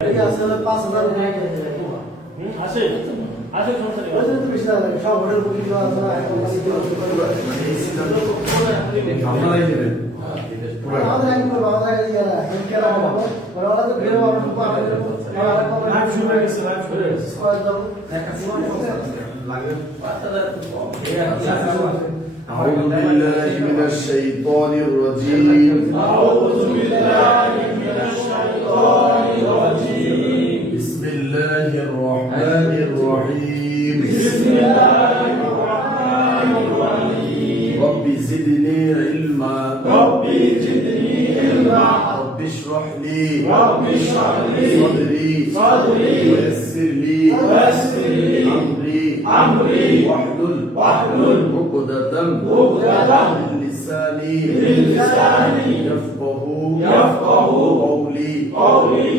আসলে 5000 টাকা আসে আসে সমস্যা নেই। ওই জন্য তো বেশি লাগে সব হোটেল বুকিং করা আছে না এখন আপনারাই দেবেন আমাদের এক করবো আমাদের আগে দিয়ে না কেনা হবে ওরা তো ভিড় হবে লাইভ শুরু হয়ে গেছে, লাইভ শুরু হয়ে গেছে। স্কোয়ার দাও أعوذ بالله من الشيطان الرجيم أعوذ بالله من الشيطان الرجيم. بسم الله الرحمن الرحيم بسم الله الرحمن الرحيم. رب زدني علما ربي زدني علما. رب اشرح لي رب اشرح لي صدري ويسر لي أمري واحلل عقدة من لساني يفقه قولي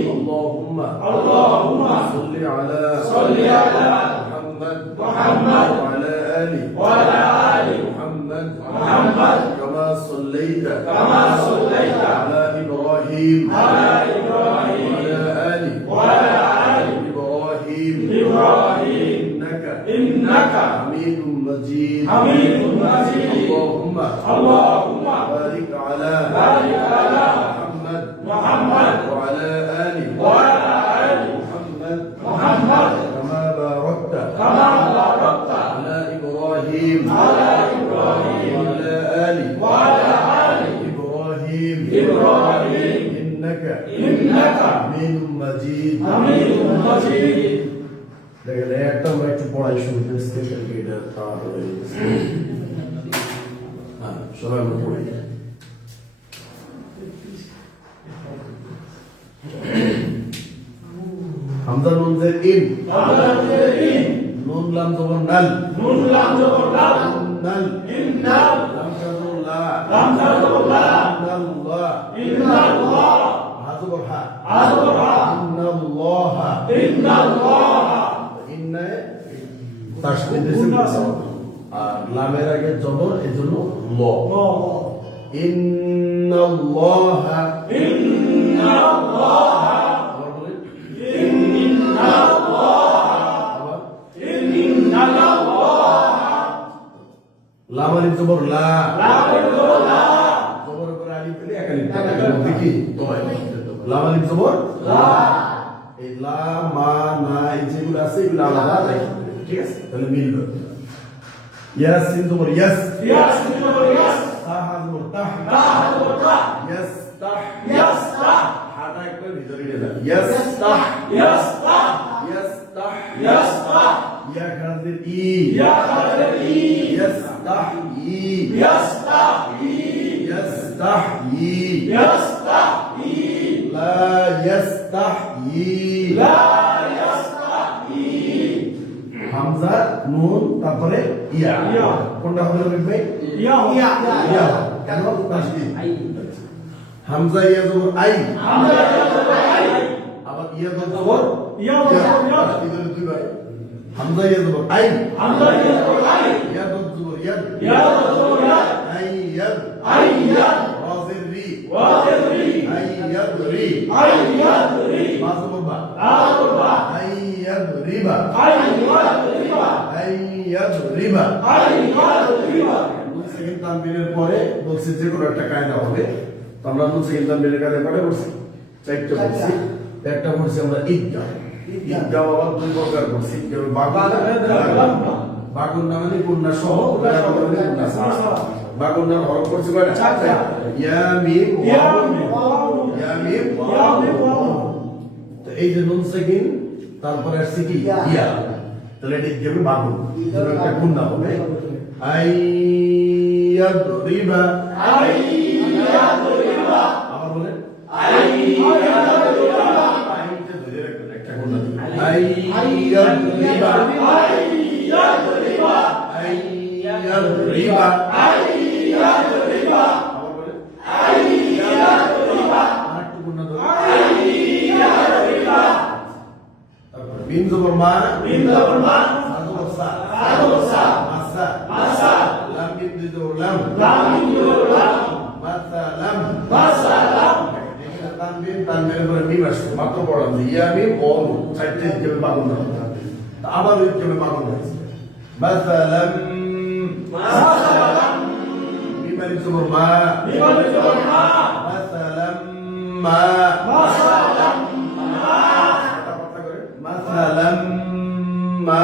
اللهم صل على محمد وعلى آل محمد كما صليت على إبراهيم وعلى آل إبراهيم إنك حميد مجيد اللهم بارك على محمد وعلى آل محمد كما باركت على إبراهيم وعلى آل إبراهيم إنك حميد مجيد দেখেন একটা আমরা একটু পড়াই শুরু করতে এটা তাড়াতাড়ি হ্যাঁ সবাই আমরা পড়ি হামজা নুন জের ইন নুন লাম জবর নাল নাল লাম জবর লা ইন্নাল্লাহ হা জবর হা ইন্না তাসদীদ দিয়েছে আর লামের আগে জবর এজন্য ল ইন্নাল্লাহ আবার বলেন লাম আলিফ জবর লা জবর উপর আলিফ দিলে এক আলিফ থাকে কি তয় লাম আলিফ জবর লা এই লা মা না এই যেগুলো আছে এগুলো আলাদা রাখতে হবে ঠিক আছে তাহলে মিলবে ইয়াস সিন জবর ইয়াস তাহ জবর তাহ ইয়াস্তাহ হাটা একবার ভিতরে নিয়ে যান ইয়াস্তাহ ইয়া খারাজের ই ইয়াস্তাহি লা ইয়াস্তাহি হামজা নুন তারপরে ইয়া কোনটা হবে ভাই ইয়া কেন তাসদীদ হামজা ইয়া জবর আই আবার ইয়া জবর তাসদীদের দুই ভাই হামজা ইয়া জবর আই ইয়া জবর ইয়াদ আইয়াদ রাজির রি আইয়াদ রি মা জবর বা আইয়াদ রিবা নুন সেকেন্ড তানবীরের পরে বলছি যে কোনো একটা কায়দা হবে তো আমরা নুন সেকেন্ড তানবীরের কায়দা কয়টা করছি চারটা করছি একটা করছি আমরা ঈদগাহ আবার দুই প্রকার করছি যেমন বাগুন মানে গুন্না সহ বাগুন্নার হরফ করছি কয়টা চারটা ইয়া মিম তো এই যে নুন সেকেন্ড তারপরে আসছে কি ইয়া তাহলে এটা যাবে বাগুন এর একটা গুন্না হবে আইয়াদরিবা আবার বলেন আইয়াদরিবা আইতে ধরে রাখবেন একটা গুন্না দিবেন আইয়াদরিবা আবার বলেন আরেকটু গুন্না ধরে তারপরে মিম জবর মা মাসা লাম মিম জবর লাম মাসালাম তার মেরে করে মিম আসছে মাত্র পড়লাম যে ইয়া মিম ও নুন চারটে হিসেবে বাগুন না আবার ওই হিসেবে বাগুন হয়েছে মাসালাম মিম আলিফ জবর মা মাসালাম মা মাসালাম মা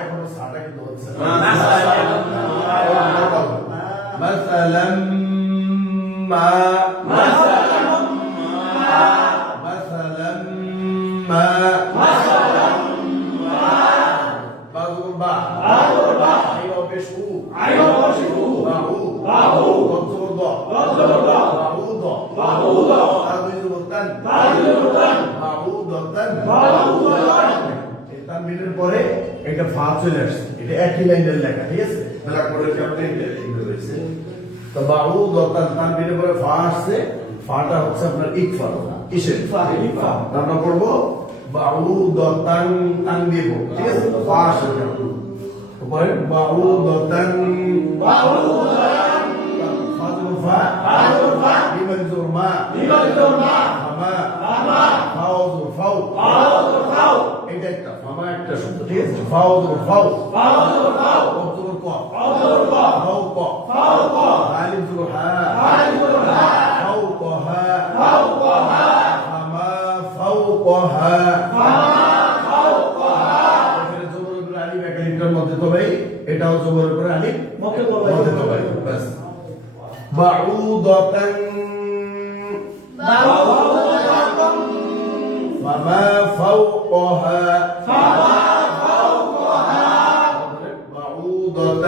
এখনো সাটা কিন্তু হচ্ছে মাসালাম মা মাসালাম মা বাজুর বা আইও বেশু বাহু গজর দ বাহু দ তাজুর তান বাহু দতান এই তানবিনের পরে একটা ফা চলে আসছে এটা একই লাইনের লেখা ঠিক আছে ব্ল্যাক বোর্ডের ক্যাপ্টেন রয়েছে তো বাহু দতান তানবিনের পরে ফা আসছে ফাটা হচ্ছে আপনার ইকফা কিসের ইকফা আমরা পড়বো বাহু দতান তান দিব ঠিক আছে ফা আসছে তারপরে বাহু দতান ফা বিমান জুরমা ফামা ফাউ এটা একটা ফামা একটা শব্দ ঠিক আছে ফাউ ফাউ জুর ক ফাউ ক আলিফ জুর হা ফাউ ক হা ফামা ফাউ ক হা এখানে জবরের উপরে আলিফ এক আলিফটার মধ্যে তো ভাই এটাও জবরের উপরে আলিফ মধ্যে তো ভাই বাস বাউদাতান فما فوقها بعوضة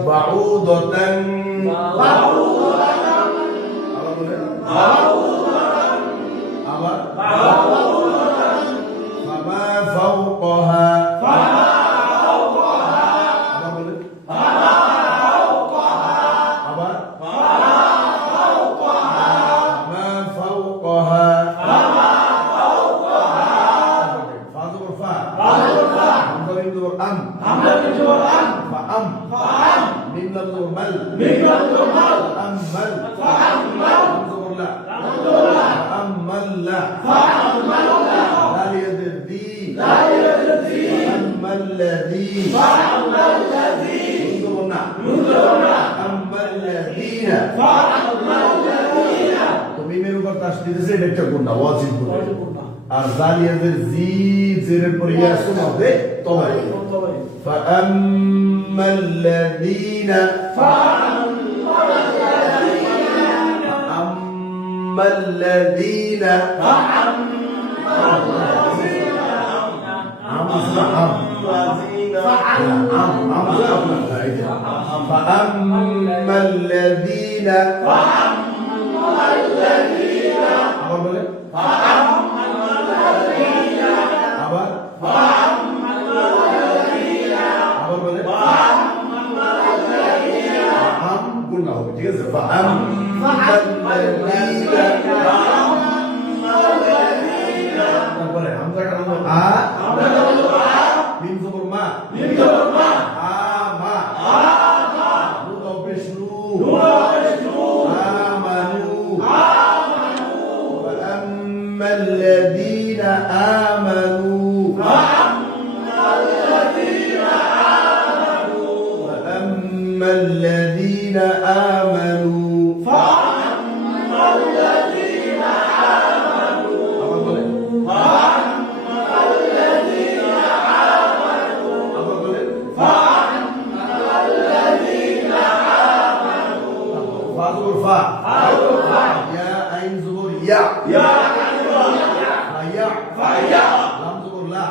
بعوضة فما فوقها আর জালিয়াদের জি জেরের পরে ইয়াসুন হবে তবাই فأما الذين الذين آمنوا وأما الذين آمنوا يا عين زبور يا فيا لام زبور لا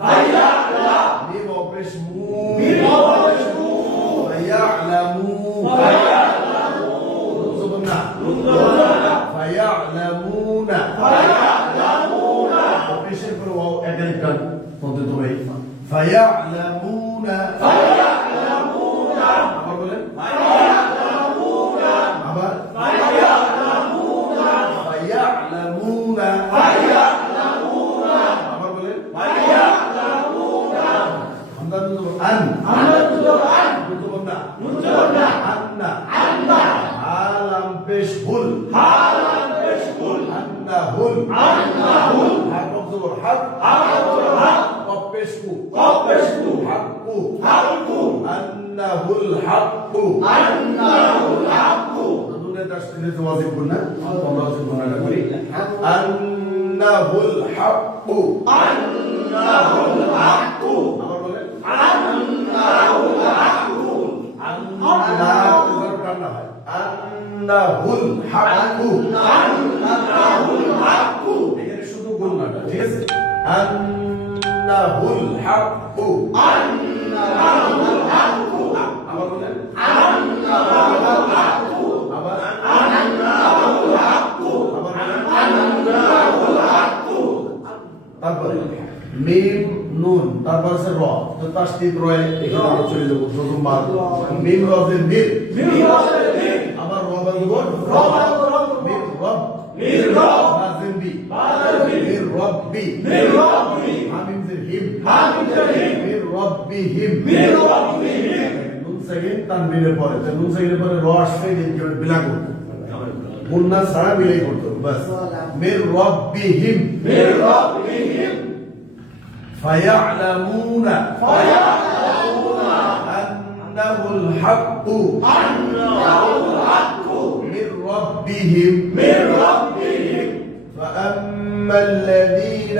فيا ميم وبش مو فيعلمون زبرنا فيعلمون وبش الفرو اجلكن كنت تبي فيعلمون فيعلمون আন আমরা জবর আন নুন জবর না নুন জবর না আন্না আন্না হালাম পেশ হুল হালাম পেশকুল আন্না হুল আন্নাহুল হাক জবর হাক আকাতুল হক কফ পেশ কু কফ পেশ কু হাক্কু হাক্কু আন্নাহুল হাক্কু আন্নাহুল হাক্কু নুনে তাসদীদ ওয়াজিব গুনা আমরা ওয়াজিব গুনাটা করি আন্নাহুল হাক্কু আন্নাহুল হাক্কু আবার বলেন আন্নাহুল হাক্কু আন্নাহুল হাক্কু আন্নাহুল হাক্কু এখানে শুধু গুণনাটা ঠিক আছে আন্নাহুল হাক্কু আন্নাহুল হাক্কু আবার বলেন আন্নাহুল হাক্কু আবার আন্নাহুল হাক্কু আবার আন্নাহুল হাক্কু তারপরে মিম নুন তারপর আছে র তো তাসদীদ রয় এখানে আমরা চলে যাব প্রথম বার মিম রজের মির মিরাসের মির আবার র বলবো রব মির রব মির রব লাজিম বি লাজিম বি মির রব্বি মির রব্বি হামিম জির হিম হামিম জির হিম মির রব্বিহিম মির রব্বিহিম নুন সাকিন তানবিনের পরে তো নুন সাকিনের পরে র আসছে যে কি বিলা করতে মুন্না সারা মিলাই করতে বাস মির রব্বিহিম মির রব্বিহিম ফায়ালামুনা ফায়ালামুনা আন্নাহুল হাক্কু আন্নাহুল হাক্কু মির রব্বিহিম মির রব্বিহিম فأما الذين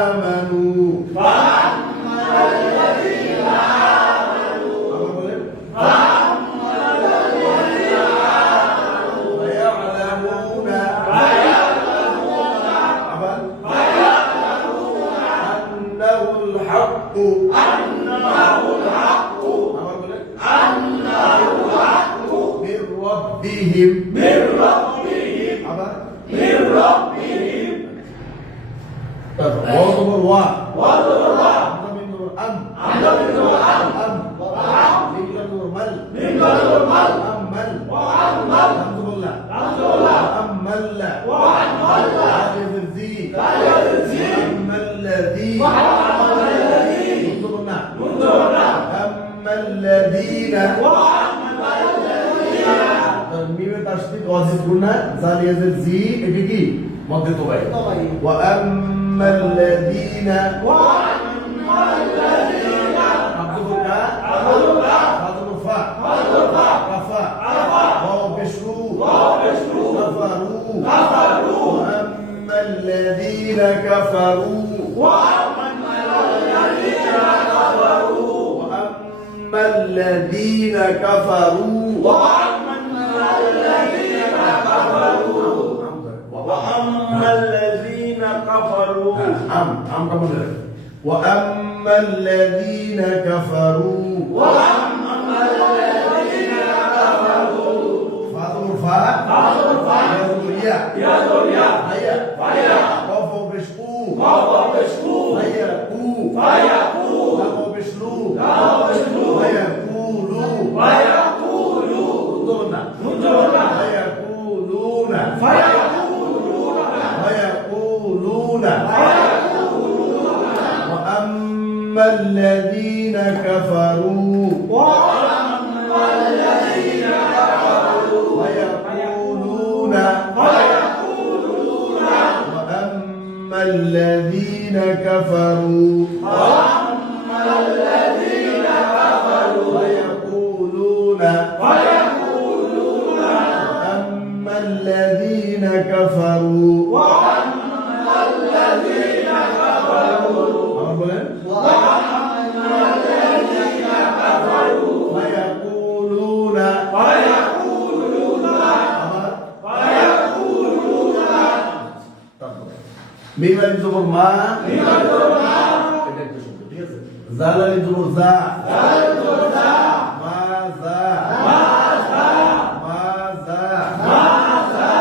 آمنوا فأما الذين آمنوا আবার বলেন فأما الذين آمنوا فيعلمون فيعلمون আবার فيعلمون أنه الحق أنه الحق আবার বলেন أنه الحق من ربهم من ربهم আবার من ربهم তারপর ওয়া জবর ওয়া وضرب আমরা মিন জবর আম আমরা মিন জবর আম আম আম মিন জবর মাল من جبر مل আমাল وعمل আলহামদুলিল্লাহ الحمدلله আমাল্লা وعمل আলিফ জি الذي আমাল্লাযী وعمل الذي জবরনা من جبرنا আমাল্লাযীনা وعمل الذين মিমে তাসদীদ ওয়াজিব গুনা জালিয়াজের জি এটি কি মধ্যে তোবাই ওয়া আমাল্লাযীনা وعمل الذين আব্দুকা أخذوا আযরফা أخذوا কাফা كفى ওয়া বিশরু وبشروا কাফারু كفروا وأما الذين كفروا وعمل الذين كفروا وأما الذين كفروا وعمل الذين كفروا وأما الذين كفروا وأما الذين كفروا وعمل الذين كفروا فاطمة الفاء يا يا دنيا هيا فيا قف بشقو وهو بشكور هيا قو فيقول لقوا بشلو له بشكور ويقولوا ويقولوا انظرنا انظرنا ويقولون فيقولون ويقولون وأما الذين كفروا وأما الذين كفروا ويقولون فيقولون وأما الذين كفروا وأما الذين كفروا ويقولون فيقولون وأما الذين كفروا وأما الذين كفروا وأما الذين كفروا ويقولون فيقولون فيقولون ميم الف زبر ما لمن ذرنا زال الف زبر زا ذلك ماذا ماذا ماذا ماذا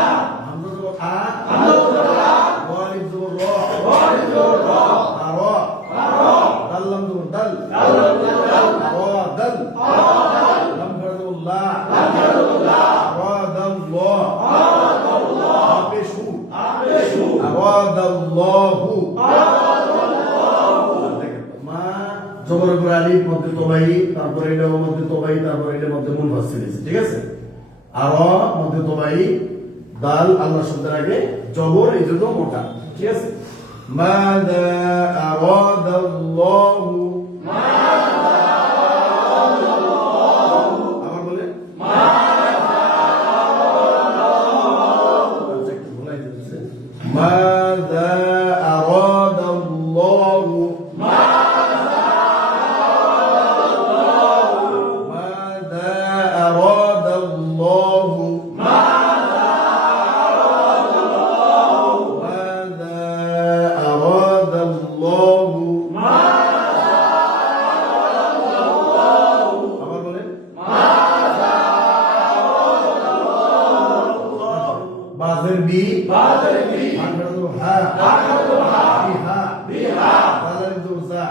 همزة زبر آ أنظر والف زبر را وانظر أرى أرى دل لم زبر دل دل را دل أرى لم فرد الله أمر الله أراد الله أراد الله أبشو أبشوا أراد الله أراد الله ما জবরের উপরে আলিফ মধ্যে তোবাই, তারপরে এটা মধ্যে তোবাই, তারপরে এটা মধ্যে মুনফাসিল, ঠিক আছে? আর মধ্যে তোবাই, দাল আল্লাহ শব্দের আগে জবর, এই জন্য মোটা, ঠিক আছে? মাযা আরাদাল্লাহু, আবার বলে মাযা আরাদাল্লাহু, মাযা আরাদাল্লাহু, মাযা আরাদাল্লাহু, আবার বলে বাজের বি, হা, জালালিন দুরজা,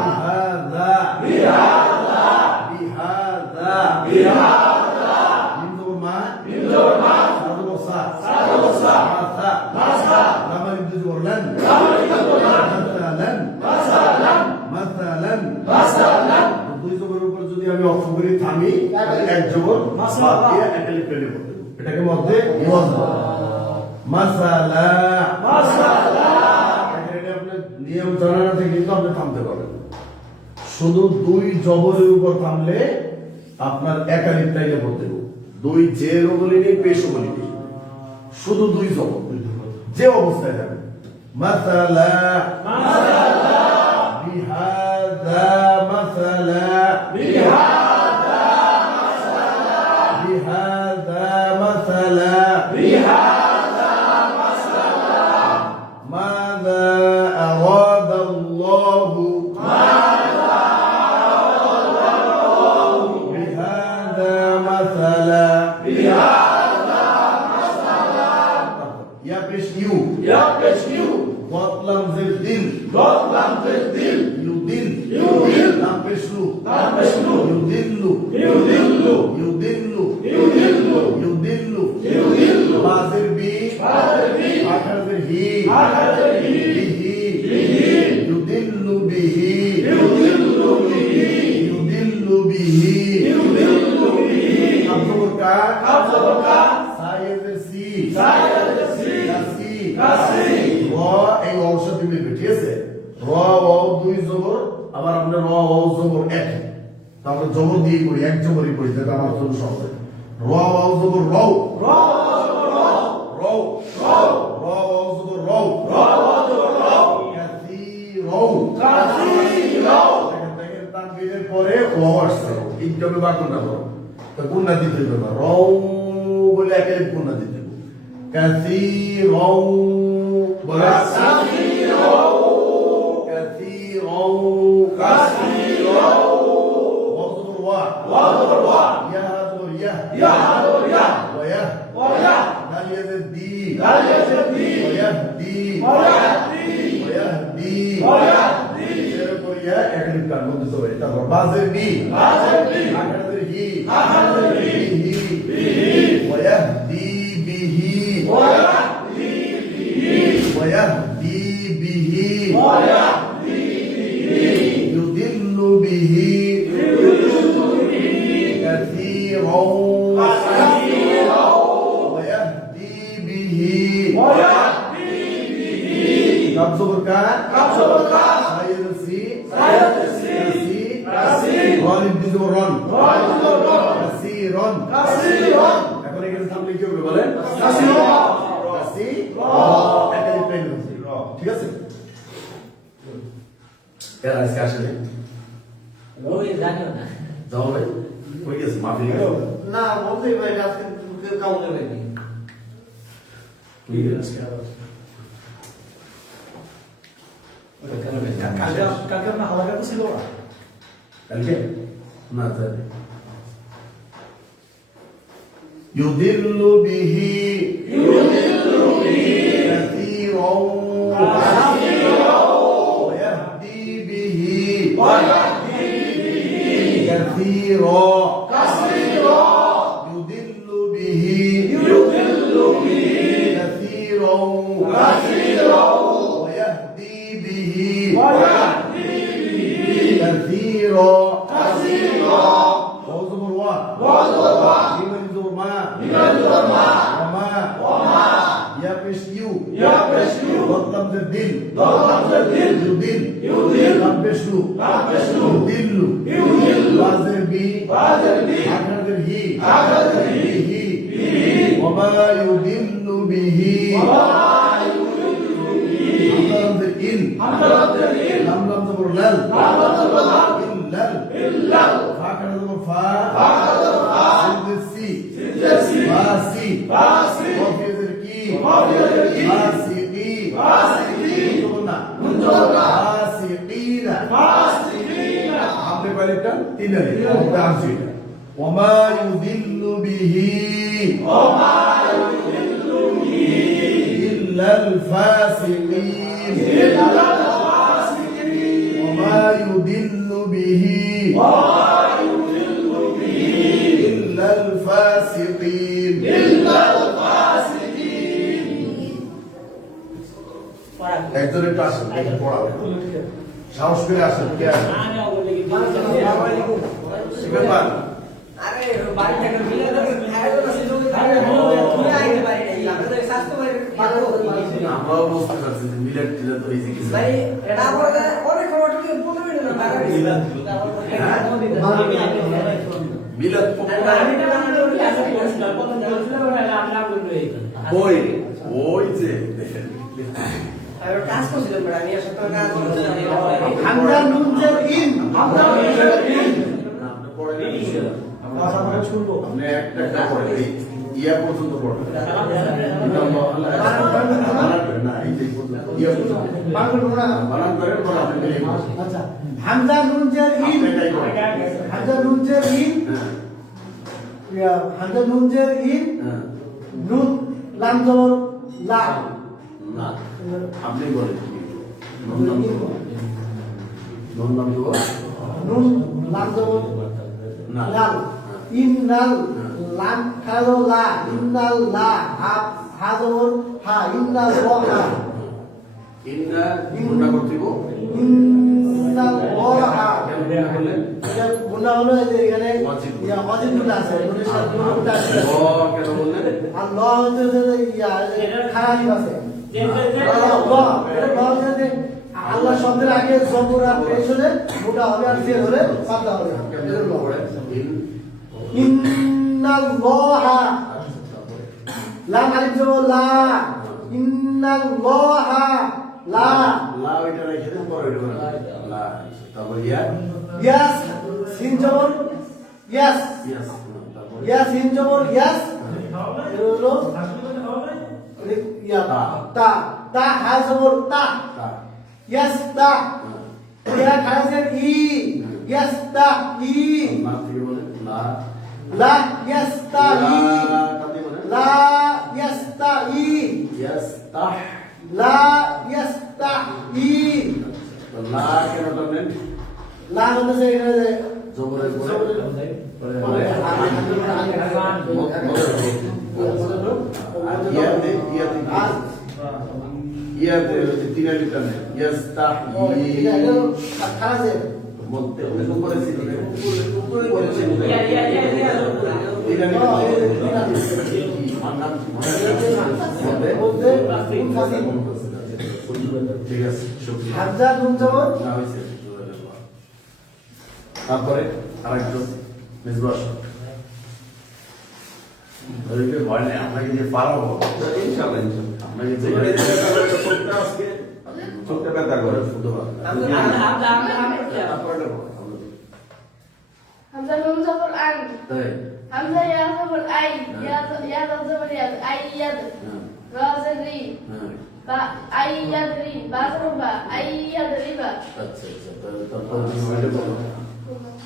বিহাদা, মা, সাদবসা, মাসা, লামালিন দুরলান, মাসালান, দুই জবরের উপর যদি আমি অক্ষ করি থামি, এক জবর বাদ দিয়ে একটা লিখে নেব, এটাকে মধ্যে ইওয়াজ মাসালা, এটা আপনার নিয়ম জানা না থেকে কিন্তু আপনি থামতে পারবেন। শুধু দুই জবরের উপর থামলে আপনার একালিপ টাইনে পড়তে হবে। দুই জেরও বলিনি, পেশও বলিনি, শুধু দুই জবর যে অবস্থায় যাবে। মাসালা, বিহাদা, মাসালা, বিহাদা, মাসালা, মাযা আরাদাল্লাহু, বিহাদা মাসালা, ইয়া পেশ ইউ, বদলাম জের দিল, ইউদিল, লাম পেশ লু, ইউদিল্লু, বাজের বি, আখারের হি, বিহি, ইউদিল্লু বিহি, কাফজবর কা, সায়েদের সি, কাসি, র এই অংশ দিবে, ঠিক আছে? র ওয়াও দুই জবর, আবার আমরা র ওয়াও জবর এক, তারপরে জবর দিয়ে করি, এক জবরই করি, যেটা আমার জন্য সহজ। র ওয়াও জবর রও, তানবীরের পরে ওয়াও আসছে, ইনকামে বাকুনা বড়, তো গুণা দিতে হবে না, রও বলে একে গুণা দিতে হবে। কাসীরাও বলে কাসীরাও, ওয়া ইয়া ওয়া দাল ইয়াদের দি, ওয়ায়াহদি, এরপর ইয়া একালিপ কার মধ্যে চলে, তারপর বাজের বি, আখারের হি, ওয়ায়াহদি বিহি, ইউদিল্লু বিহি, কাসীরাও, ওয়ায়াহদি বিহি, কাফজবর কা, সায়েদের সি, রন ইনজবর রন, কাসীরন, এখন এখানে থামলে কি হবে বলেন? ঠিক আছে? এর আজকে আসলে জানিও না, যাও ভাই, হয়ে গেছে, মাফি গেছে না বলতেই ভাই আজকে কেমন যাবে কি কালকে আপনার হাওয়া কাটা ছিল না? কালকে না জানি ইউদিল্লু বিহি কাসীরাও ওয়ায়াহদি বিহি কাসীরা ইউদিল্লু বিহি কাসীরাও ওয়ায়াহদি বিহি كثيرا واو زبر وا ميم زبر ما وما يا بش يو ضد لمز الدل يدل لم بش لو يدل وازر بي آخر هي وما يدل به لم زبر لل فا كان زبر فا سي فاسي وفي ذركي فاسقي فاسقين आपने पहले टन तीन है ट्रांसलेट وما يذل به إلا الفاسقين وما يذل به إلا الفاسقين একজনের ক্লাস পড়াবে সাহস করে আসেন কে আসেন শিখবেন না আরে বাড়ি থেকে মিলে তো আমরাও বুঝতে পারছি যে মিলেট টিলেট হয়েছে কিছু মিলাদ ওই যে হামজা নুন জের ইন আপনি একটা পড়েন ইয়া পর্যন্ত পড়বেন না এই যে ইয়া বানান করেন পরে আপনি আচ্ছা হামজা নুন জের ইন হামজা নুন জের ইন নুন লাম জবর লা না আপনি বলেন নুন নাম নুন লাম জবর না লাল ইন্নাল লাম খালো লা ইন্নাল লা হা জবর হা ইন্নাল ওয়া হা ইন্না গুণা করতে গো ইন্নাল ওয়া হা কেন বললেন এটা গুণা হলো এই যে এখানে ওয়াজিব। ওয়াজিব গুণা আছে গুণের সাথে গুণা আছে ও কেন বললেন আর ল হচ্ছে যে খারাপ আছে আল্লাহ শব্দের আগে জবর আর পেশ হলে মোটা হবে আর ফের হলে পাতলা হবে কেন পড়েন ইন্নাল্লাহা লাম আলিফ জবর লা ইন্নাল্লাহা লা লা ওইটা রেখে দেন পরে ওইটা বলেন লা তারপর ইয়া ইয়াস সিন জবর ইয়াস ইয়াস তারপর ইয়াস সিন জবর ইয়াস হলো ইয়া তা তা হা জবর তা তা ইয়াস্তা ইয়া খারাজের ই ইয়াস্তা ই না থেকে বলেন লা লা ইয়াস্তা ই তাতে বলেন লা ইয়াস্তা ই ইয়াস্তাহ লা ইয়াস্তা ই তো লা কেন টানেন লা হচ্ছে এখানে জবরের পরে আর ইয়াতে ইয়াতে তিন আলি টানেন ইয়াস্তাহি খারাজের মধ্যে উপরে ছিল উপরে ছিল তিন আলি মান্নাম মধ্যে মুনফাসিল ঠিক আছে শুকরিয়া হামজা নুন জবর না হইছে তারপরে আরেকটু মিসবাস ধরিকে ভয় নেই আপনাকে যে পারবো ইনশাআল্লাহ আপনাকে যে চোখটা ব্যথা করে শুধু Hamza nun zabur an. তাই Hamza ya zabur ay. Ya zabur ya. Ay yad. Ra zabri. Ba ay yadri. Ba zabur ba. Ay yadri ba. আচ্ছা আচ্ছা তারপর ওইটা বলো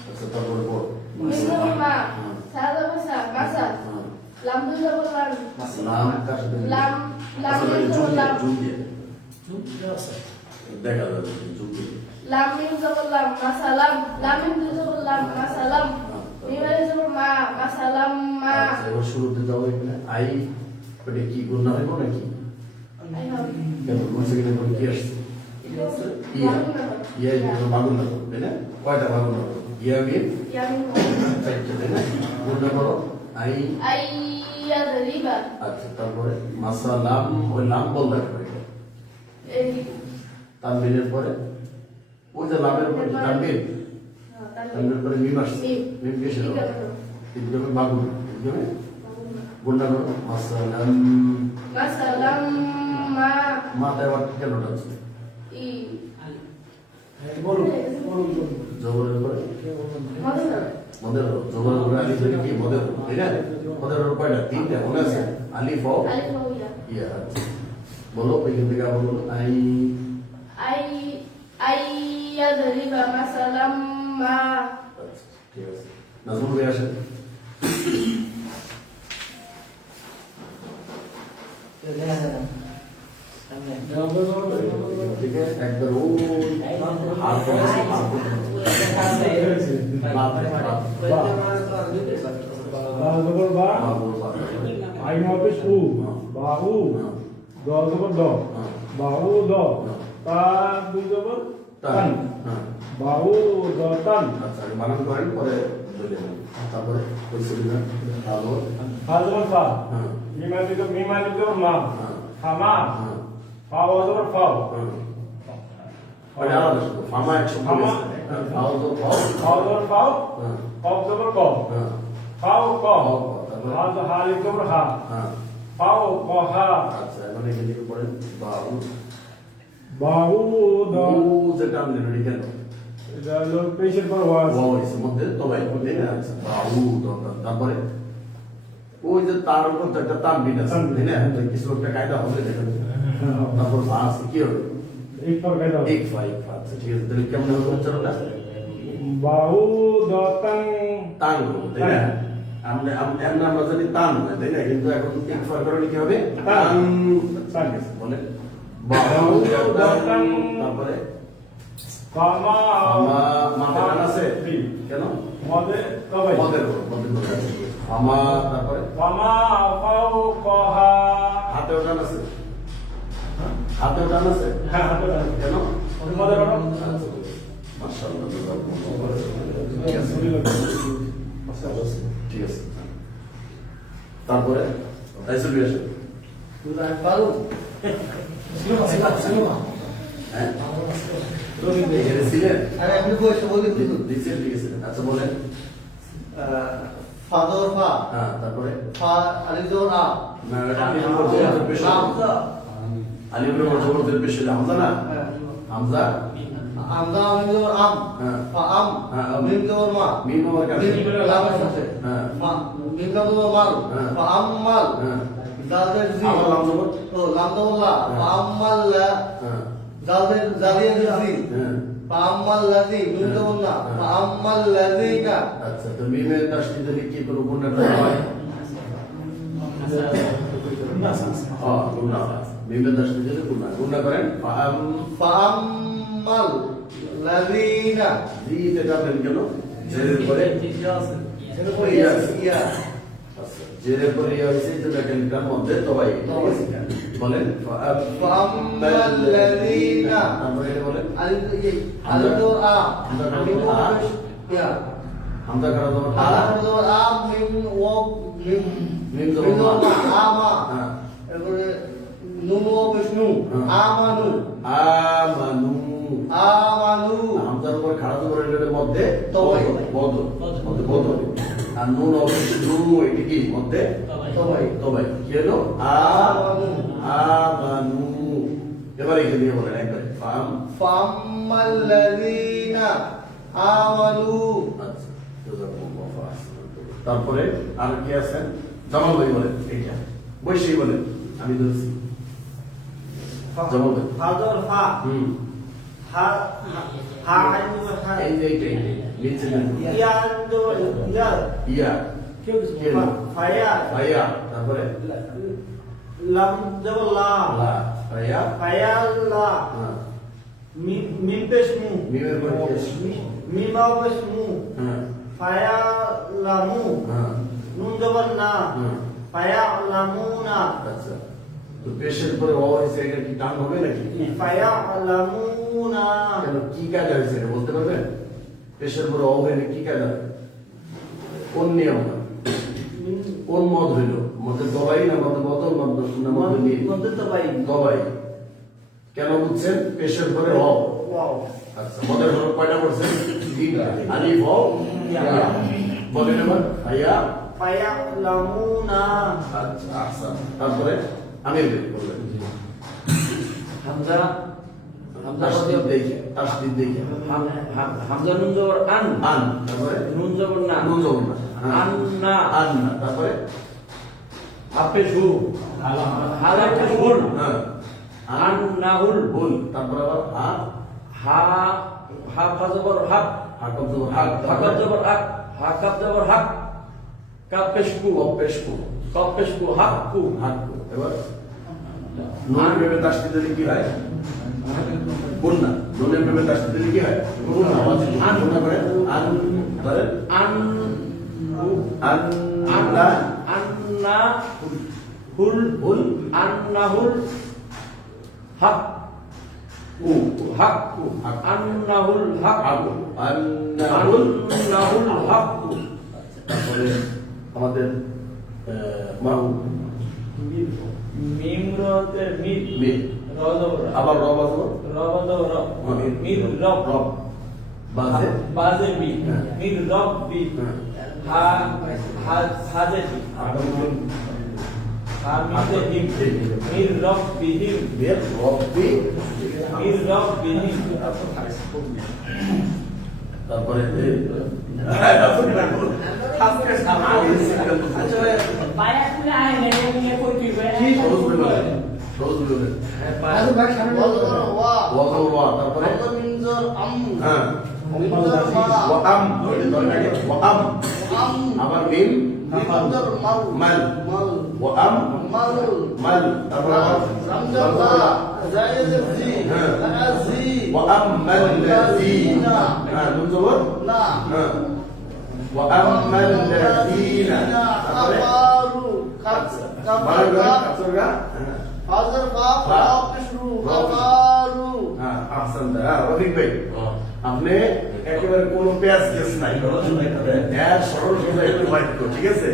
আচ্ছা তারপর বল Min zabur ma. Sa zabur sa. Masa. Lam dun zabur lam. নাম কার সাথে Lam dun zabur lam. দেখা যাবে যুক্তি Lam mim zabur lam. Masalam. Lam mim dun zabur lam. Masalam. Mim ali zabur ma. Masalam ma. আচ্ছা এবার শুরুতে যাও এখানে আই ওটা কি গুণা হইব নাকি Ay ham. কেন কোন সেকেন্ডে পরে কি আসছে Lam. ইয়া কিন্তু বাগুন না তাই না কয়টা বাগুন না ইয়া মিম ইয়া মিম চারটে তাই না গুণনা করো আই আই ইয়াদরিবা আচ্ছা তারপরে মাসালাম ওই লাম বলতে হবে এই তানবিনের পরে ওই যে লামের পরে তানবিন তানবিনের পরে মিম আসছে মিম কিসের ইদগামে বাগুন ইদগামে গুণনা করো মাসালাম মাসালাম মা মাথায় আবার কেন টানছে ই বলুন জবরের পরে মদর মদের জবরের পরে আলিফ ধরে কি মদের তাই না মদের কয়টা তিনটা মনে আছে আলিফ ও আলিফ ওয়া ইয়া ইয়া আচ্ছা বলো এখান থেকে আবার বলো আই আই আই ইয়াদরিবা মাসালাম মা আচ্ছা ঠিক আছে নাজমুল ভাই আসেন ঠিক আছে একবার ও হাত করে আইন অফিস উ বাহু দ জবর দ বাহু দ তা দুই জবর তান বাহু দ তান আচ্ছা বানান করেন পরে বলে তারপরে ওই সুবিধা তারপর ফা জবর ফা হ্যাঁ মিমালি জবর মা ফামা হ্যাঁ ফা জবর ফাও ওটা আলাদা শুধু ফামা একশো ফামা। ফাও তো ফাও ফা জবর ফাও হ্যাঁ কফ জবর ক হ্যাঁ ফাও ক তারপরে? হা লিখ জবর হা হ্যাঁ ফাও ক হা আচ্ছা এখন এখান থেকে পড়েন বাহু বাহু দ যেটা আপনি রেডি কেন এটা হলো পেশের পর ওয়াজ ওয়াইস মধ্যে তবাই তাই না আচ্ছা বাহু তারপরে ওই যে তার উপর তো একটা তানবিন আছে তাই না তো কিছু একটা কায়দা হবে দেখেন তারপর ফাস কি হবে এক পর কায়দা এক ফাইভ আচ্ছা ঠিক আছে তাহলে কেমন হবে উচ্চারণটা বাহু দতাং তান হবে, তাই না আমরা আমরা জানি তান হয় তাই না কিন্তু এখন এক ফাইভ করলে কি হবে তান তান। বলে বাহু দতাং তারপরে ফামা মাথা টান আছে কেন মদে তবে মদের আমার তারপরে ফামা ফাও কহা হাতে টান আছে হাতে টান আছে হ্যাঁ হাতে কেন মদে মাশাআল্লাহ ঠিক আছে ঠিক আছে তারপরে তাইসুল বিয়াস পারুন হ্যাঁ এখানে ছিলেন আরে আপনি বসে বলুন দিচ্ছেন ঠিক আছে আচ্ছা বলেন ফাদর ফা হ্যাঁ তারপরে ফা আলিজোর আ না এটা আলী ইবনে জবর পেশ আলী ইবনে জবর পেশ হামজা না হামজা আমদা আলিজোর আম হ্যাঁ। ফা আম হ্যাঁ, আম। মিম জোর মা মিম ওর কাছে মিম লাম আছে হ্যাঁ। মা মিম লাম জোর মাল হ্যাঁ। ফা আম মাল হ্যাঁ জালদের জি আমার লাম জবর ও লাম জোর লা ফা আম মাল লা হ্যাঁ জালদের জালিয়া জি হ্যাঁ ফা আম মাল লাজি মিম জোর না ফা আম মাল লাজিনা আচ্ছা তো মিমের তাসদীদ কি করে গুণটা হয় হ্যাঁ গুণা মিমের তাসদীদ গুণা করেন ফাম ফা আম মাল লাজিনা দিতে যাবেন কেন জেরের পরে এর পরে ইয়া ইয়া আচ্ছা জেরের পরে ইয়া হইছে যে দেখেন মধ্যে তবাই বলেন ফা আম মাল লাজিনা তারপরে এটা বলেন আলিজোর আ হামজা মিম জবর আ। ইয়া হামজা করা জবর আলা জবর আ মিম ও মিম মিম জবর মা। আমা হ্যাঁ এরপরে নুন ও বিষ্ণু হ্যাঁ। আমানু আমানু আমানু হামজার উপর খাড়া জবর এর মধ্যে তবাই। বদল মধ্যে বদল আর নুন অবশ্য নুন এটি কি মধ্যে তবাই। তবাই কি হলো আমানু আমানু এবার এখানে দিয়ে বলেন একবার ফাম ফাম্মাল্লাযীনা আমানু আচ্ছা জাযাকুমুল্লাহু খাইরান। তারপরে আর কি আছে জামাল ভাই বলেন এইটা বৈশী বলেন আমি ধরছি জামাল ভাই ফাদর ফা হুম হা হা আইন হা এই যে এইটা নিচে নেন। ইয়ান দো ইয়া ইয়া কেউ কিছু কি হলো? ফায়া ভাইয়া তারপরে লাম জবর লা লা ভাইয়া ফায়া লা হ্যাঁ মিম পেশ মু মিমের পরে কি আছে? মিম পেশ মু হ্যাঁ ফায়া লামু হ্যাঁ নুন জবর না হ্যাঁ ফায়া লামুনা আচ্ছা তো পেশের পরে ও হয়েছে এটা কি টান হবে নাকি ফায়া লামুনা কেন কি কায়দা হয়েছে এটা বলতে পারবেন? পেশের পরে অ হইলে কি কায়দা? কোন নিয়ম? কোন মত হইল? মতে দবাই না মতে বদল না মতে মিল? মধ্যে তো ভাই দবাই। কেন বুঝছেন? পেশের পরে অ। ওয়াও আচ্ছা, মদের হলো কয়টা পড়ছেন? তিনটা। আলিফ অ ইয়া। বলেন এবার আয়া। ফায়ালামুনা আচ্ছা আচ্ছা, তারপরে আমির বললেন হামজা হামজা তাসদীদ দেখে, তাসদীদ দেখে হামজা নুন জবর আন আন, তারপরে নুন জবর না নুন জবর না, আন্না আন্না, তারপরে হাফে শু হালাকে হুল হ্যাঁ আন্নাহুল হুল, তারপরে আবার হা হা ফা জবর হাক হাকব জবর হাকাব জবর হাক হাকাব জবর হাক কাপেশকু পেশকু কাপেশকু হাক্কু হাকু। এবার নুনের প্রেমে তাসদীদ দিলে কি হয়? গুন্না। নুনের প্রেমে তাসদীদ দিলে কি হয়? গুন্না। আন গুন্না করে আন, তারপরে আন আন্না আন্না হুল হুল আন্নাহুল হাক উ হাক্কু আন্নাহুল হাক হাকু আন্নাহুল। আন্নাহুল হাক্কু তারপরে আমাদের মাহু মিম রতে মির মিল, র জবর আবার রব আসবো র জবর র মির রব রব বাজে বাজে বি হ্যাঁ। মির রব বি হ্যাঁ। হা হা হাজে বি হা মিতে হিম মির রব বিহিম বের রব্বি। মির রব বিহিম তারপরে পায়া তুলে আয় না নিয়ে কই তুই রোজ বলবেন, রোজ বলবেন আজু ভাই সামনে ওয়াজর ওয়া ওয়াজল ওয়া, তারপরে হামজা মিনজর আম হ্যাঁ মিনজর মা ওয়াম, ওই দরকারে ওয়াম, আম আবার মিম মিনজর মাল মাল মাল ওয়াম মাল মাল, তারপরে আবার রামজার লা জায়েজের জি হ্যাঁ। লাজি ওয়াম্মাল লাযীনা, হ্যাঁ নুন জবর না হ্যাঁ ওয়াম্মাল লাযীনা, তারপরে কাফারু বারাকা কাফারু কাসরগা ফাজর ফা ফা। কাফিশরু কাফারু হ্যাঁ আহসান। রফিক ভাই, আপনি একেবারে কোনো পেঁয়াজ গেছ নাই, এর সরল সোজা একটু বাইট করো, ঠিক আছে?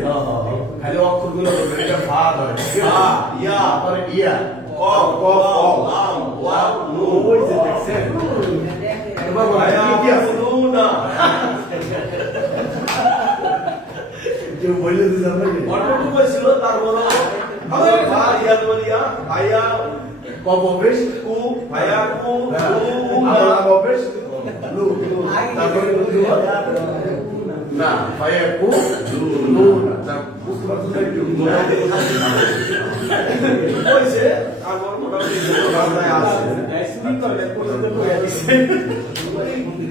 খালি অক্ষরগুলো ধরবেন, এটা ফা ধরে, ইয়া, তারপরে ইয়া, কফ, কফ, লাম, ওয়াও, নুন, ওই যে দেখছেন? এবার বলেন, কি কি আছে? কেউ বললে দিতে হবে নাকি? কফ অবেশ, আবার অবেশ, লু, তারপরে লু জবর না, ফায়াকু নুন। যা বুঝতে পারছেন না একটু?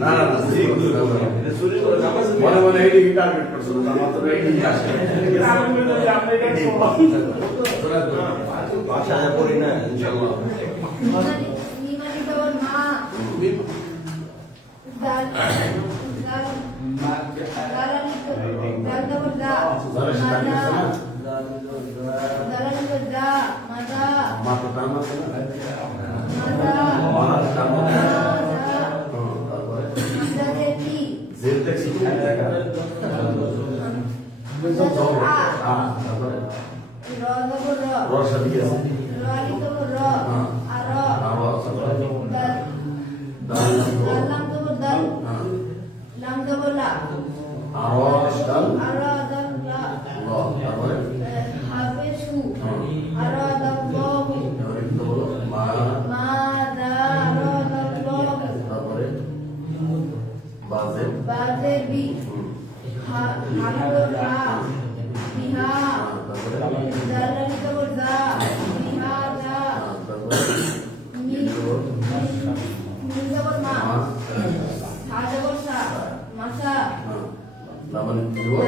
না না না, মনে মনে এইদিকে টার্গেট করছো, আমার তো এইদিকে আসে। বাসায় পড়ি না ইনশাআল্লাহ। নিমানি জবর মা দাল দাল দালালি দাল জবর দা মাদা দালালি জবর দা মাদা মা তো কাম আছে না? মাদা মা কাম আছে। মাদা তারপরে দেবি জেল দেখছি কি দেখা? তারপরে র জবর র রস সাথে কি আছে? রালি জবর র আর আরো তারপরে দাল দাল লাম জবর দাল লাম জবর লা আরো দাল আর দাল লা ল, তারপরে হাফেজু আর দাল বাবু এবারে কি বলো? মা, মাদা আর দাল বাবু তারপরে বাজে বাজেবি হামদুল হা বিহা তারপরে দালালি জবর দা বিহাদা তারপরে মিন জবর মা হা জবর সা মাসা লামান পুরো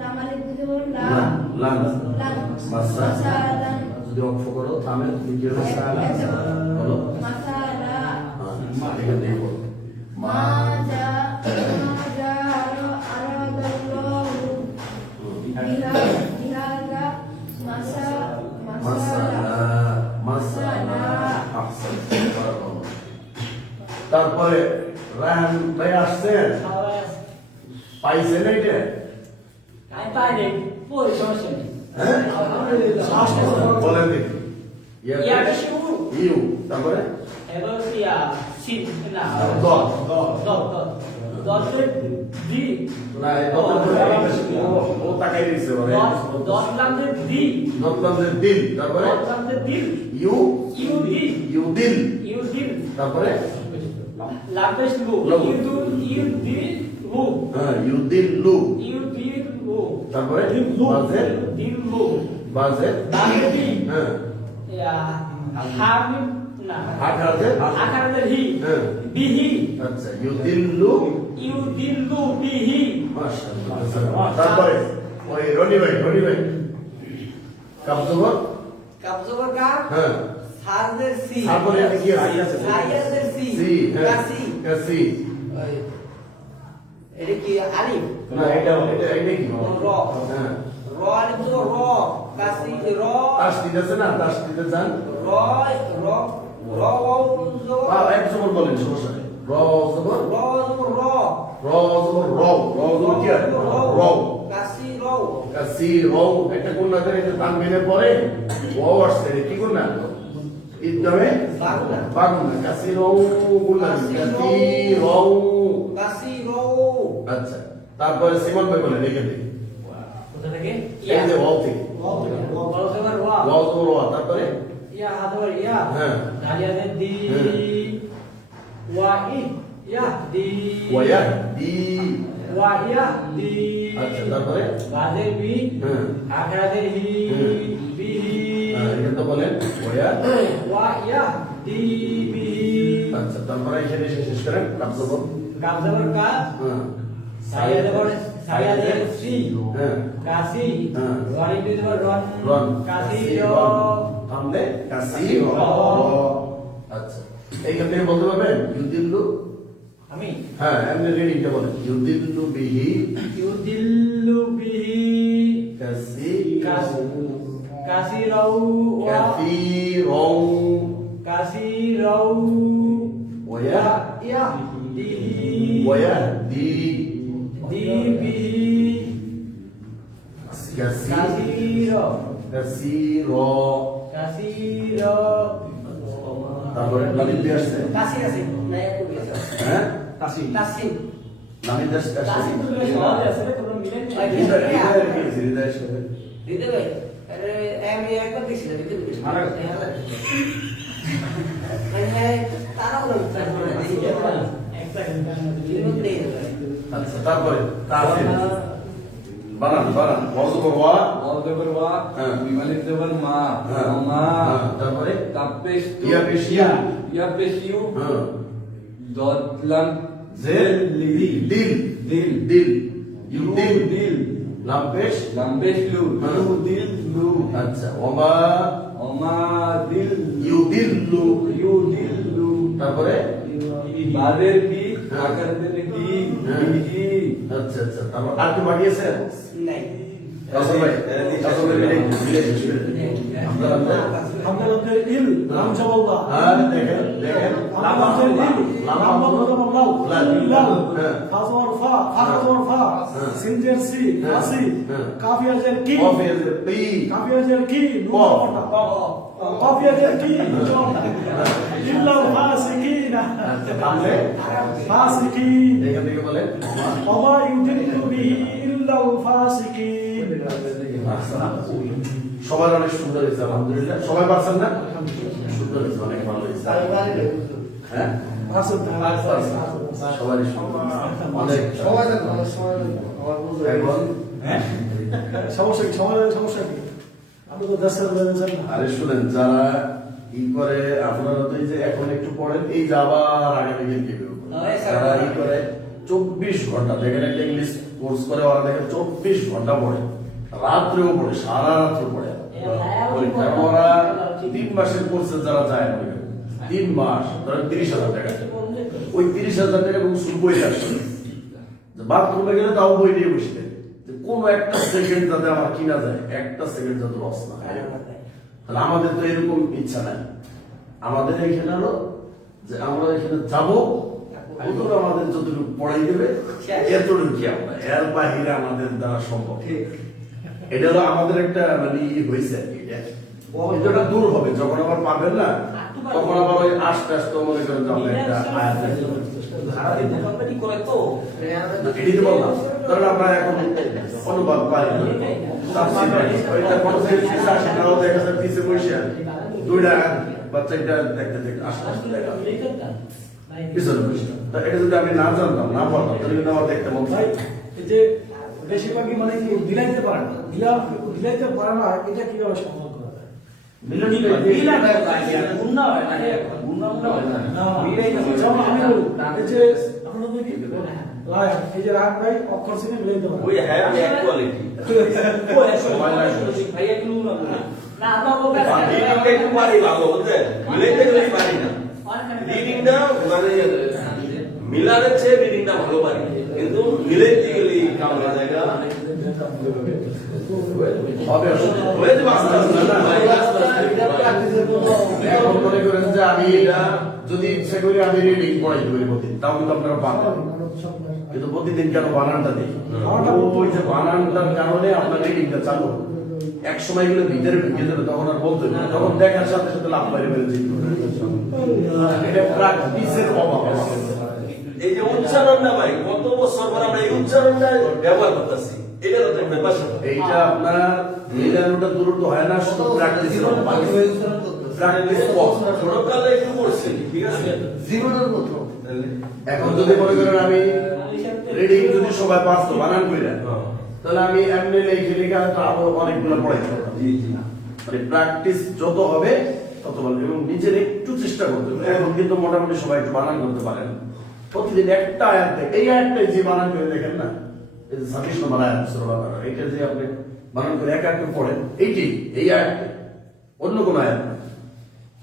লামালে জবর লা লান লান মাসা মাসালান যদি অক্ষ করো থামে তুমি কি হবে? বলো মাসালা এখান থেকে বলো মাজা মাজা আরাদাল্লাহু বিহাদা মাসা মাসালা মাসালা আহসান। তারপরে রায়হান ভাই আসছেন, পাইছেন এইটা? আমি পাইনি, পরে সমস্যা নেই। হ্যাঁ? বলেন দেখি। ইয়া বেশি উ। ইউ, তারপরে এবার ইয়া সি না দল। দশের ডি না, এই দলের পরে এই পাশে ও তাকাই দিছে ওরে। দশ লামের ডি দলের দিল, তারপরে দশ লামের দিল ইউ, ইউ ডি ইউ দিল, ইউ দিল তারপরে লামের লু লু। ইউ দিল লু হ্যাঁ, ইউ দিল লু, ইউ দিল লু তারপরে লু। বাজে, দিল লু বাজে, লামের ডি হ্যাঁ, ইয়া হামি না আঠারোতে, আকারের হি হ্যাঁ। বিহি আচ্ছা, ইউ দিল লু, ইউ দিল লু বিহি মাশাআল্লাহ। তারপরে ওই রনি ভাই কাবজবর, কাবজবর কাপ হ্যাঁ, সাজের সি তারপরে এটা কি আছে? সাইয়াদের সি সি, হ্যাঁ, কাসি কাসি, এটা কি আলিফ না এটা কি? র হ্যাঁ, র আলিফ তো র কাসি র তাসদিদ আছে না, তাসদিদে যান। র র র ওয়াও জবর এক জবর বলেন, সমস্যা নেই। র জবর, র জবর র র জবর র, র জবর কি আর? র, কাসি র কাসি র, একটা গুণা করে এটা তানবিনের পরে ও আসছে, এটা কি গুণা? ইদগামে বাগুনা বাগুনা, কাসি র গুণা, কাসি র। কাসি র আচ্ছা, তারপরে সিমন ভাই বলেন এখানে কোথা থেকে এই যে ওয়াও থেকে, বড় জবর ওয়া ওয়াও জবর ওয়া, তারপরে ইয়া হাদর ইয়া হ্যাঁ, দালিয়াদের দি হ্যাঁ। ওয়া ই ইয়া দি ওয়া দি, ওয়া ইয়া দি আচ্ছা, তারপরে বাদের বি হ্যাঁ, আকারাদের হি হ্যাঁ। বিহি এটা তো বলেন ওয়া। ওয়া ইয়া দি বিহি আচ্ছা, তারপরে এখানে শেষ করেন কাবজবর, কাব জবর কা হ্যাঁ, সাইয়াদের সি হ্যাঁ, কাসি হ্যাঁ। ওয়ারি বি জবর রন রন, কাসি র থামলে কাসি র। আচ্ছা, এইখান থেকে বলতে পারবেন ইউদিল্লু? আমি হ্যাঁ, এমনি রিডিংটা বলেন, ইউদিল্লু বিহি ইউদিল্লু বিহি কাসি কাসি রাউ ওয়া কাসিরন কাসি রাউ ওয়া ইয়া দিহি ওয়াহদি দি বিহি কাসির কাসির, কাসির তারপরে লামিদ দিয়ে আসছে, কাসি আছে না একটু বেশি হ্যাঁ, কাসি লামিদ আসছে, কাসি তো সহজ আছে কোনো মিলে নেই দিতে ভাই আরে আমি একবার বেশি না দিতে আরে। মানে তারা বলে একটা ঘন্টা আচ্ছা, তারপরে তাসির বানান ওয়াজবর ওয়া, অজবর ওয়া হ্যাঁ। বিমালিক জবর মা হ্যাঁ, মা হ্যাঁ, তারপরে তাপেশ ইয়া পেশ ইয়া, ইয়া পেশ ইউ হ্যাঁ, দতলান জেল লিদি দিল, দিল দিল, ইউ দিল, দিল লাম পেশ, লাম্বেশ লু হ্যাঁ। ইউ দিল লু আচ্ছা, ওমা ওমা দিল ইউদিল্লু, ইউ দিল লু তারপরে বাদের বি হ্যাঁ। আকারের বি হ্যাঁ। বিহি আচ্ছা, তারপর আর কি বাকি আছে? নাই কাসর ভাই, কাসর ভাই মিলে শেষ করে দিন। আপনারা হামদালাদের ইল নাম জবাল্লাহ হ্যাঁ, দেখেন হামদালাদের ইল নাম জবাল্লাহ লাল, লাল হ্যাঁ। ফাজর ফা ফাজর ফা হ্যাঁ। সিনজের সি হ্যাঁ। আসি হ্যাঁ। কাফিয়াজের কি কফিয়াজের পি, কাফিয়াজের কি কফ। কাফিয়াজের কি ইল্লাল ফাসিকিনা আচ্ছা, থামলে ফাসিকিন এখান থেকে বলেন ওমা ইউদিল্লু বিহি ইল্লাল ফাসিকিন সবার অনেক সুন্দর হয়েছে, আলহামদুলিল্লাহ। সবাই পারছেন না? সুন্দর হয়েছে, অনেক ভালো হয়েছে। হ্যাঁ, সবারই সুন্দর হয়েছে। অনেক সবাই দেখো সবাই আমার বুঝে এখন সমস্যা কি সমস্যা কি আপনি তো দেশের রয়েছেন না আরে শুনেন, যারা ই করে আপনারা তো এই যে এখন একটু পড়েন, এই যে আবার আগামী দিন কি করবে? যারা ই করে 24 ঘন্টা দেখেন, একটা ইংলিশ কোর্স করে ওরা দেখেন 24 ঘন্টা পড়ে, রাত্রেও পড়ে, সারা রাত্র পড়ে পরীক্ষা। এবং ওরা 3 মাসের কোর্সে যারা যায় 3 মাস ধরেন 30,000 টাকা, ওই 30,000 টাকা শুধু বই থাকছে, বাথরুমে গেলে তাও বই নিয়ে বসে থাকে। যে কোনো একটা সেকেন্ড যাতে আমার কিনা যায়, একটা সেকেন্ড যাতে লস না হয়। তাহলে আমাদের তো এরকম ইচ্ছা নাই। আমাদের এখানে হলো যে আমরা এখানে যাবো, হুজুর আমাদের যতটুকু পড়াই দেবে এতটুকু কি আমরা, এর বাহিরে আমাদের দ্বারা সম্ভব। এটা হলো আমাদের একটা মানে হয়েছে আর কি, এটা দূর হবে যখন আবার পাবেন না, তখন আবার ওই আস্তে আস্তে মনে করেন যে আমরা একটা আয়াত এটি তো বললাম, কারণ আমরা এখন অনুবাদ পাই না, তাফসীর পাই না। ওইটা কোনো যে পিছে আসে না, দেখা যায় পিছে বসে দুইটা বাচ্চা এটা দেখতে দেখতে আস্তে আস্তে দেখা পিছনে বসে। তা এটা যদি আমি না জানতাম, না পড়তাম, তাহলে কিন্তু আমার দেখতে মন চাই। এই যে বেশিরভাগই মানে কি দিলাইতে পারে না, দিলাইতে পারে না, এটা কিভাবে সমাধান করা যায়? যেমন আমি বলি, এই যে আপনারা দেখি লায়ন, এই যে রাগ ভাই অক্ষর সিনে মিলাইতে পারে। ওই হ্যাঁ আমি এক কোয়ালিটি না আমরা বলতে রিডিংটা একটু পারি ভালো বুঝছেন, মিলাইতে গেলে পারি না। রিডিংটা মানে মিলানের চেয়ে রিডিংটা ভালো পারি, কিন্তু মিলাইতে গেলে কামড়া জায়গা হবে হয়ে যাবে আস্তে আস্তে না। এখন মনে করেন যে আমি এটা যদি ইচ্ছা করি আমি রিডিং পড়াইতে পারি প্রতিদিন, তাও কিন্তু আপনারা পাবেন, কিন্তু প্রতিদিন কেন বানানটা দিই, ওই যে বানানটার কারণে আপনার রিডিংটা চালু হবে। এক সময় গেলে ভিতরে ঢুকে যাবে, তখন আর বলতে হবে না, তখন দেখার সাথে সাথে লাভ পাইবে এটা প্র্যাকটিসের অভাব। এই যে উচ্চারণটা ভাই কত বছর পর আমরা এই উচ্চারণটা ব্যবহার করতেছি, এটা তো ব্যাপার। এইটা আপনার মিলানোটা দ্রুত হয় না, শুধু প্র্যাকটিস প্র্যাকটিস ছোটকালে একটু করছি, ঠিক আছে জীবনের মতো। এখন যদি মনে করেন আমি রিডিং যদি সবাই পারতো বানান কইরা, তাহলে আমি এমনি লিখে লিখে হয়তো আরো অনেকগুলো পড়াইতে পারতাম। মানে প্র্যাকটিস যত হবে তত ভালো, এবং নিজের একটু চেষ্টা করতে হবে। এখন কিন্তু মোটামুটি সবাই একটু বানান করতে পারেন, প্রতিদিন একটা আয়াত দেখে, এই আয়াতটাই যে বানান করে দেখেন না, এই যে 26 নম্বর আয়াত সূরা বাকারা, এটা যে আপনি বানান করে এক একটা পড়েন, এই আয়াতটা, অন্য কোন আয়াত না,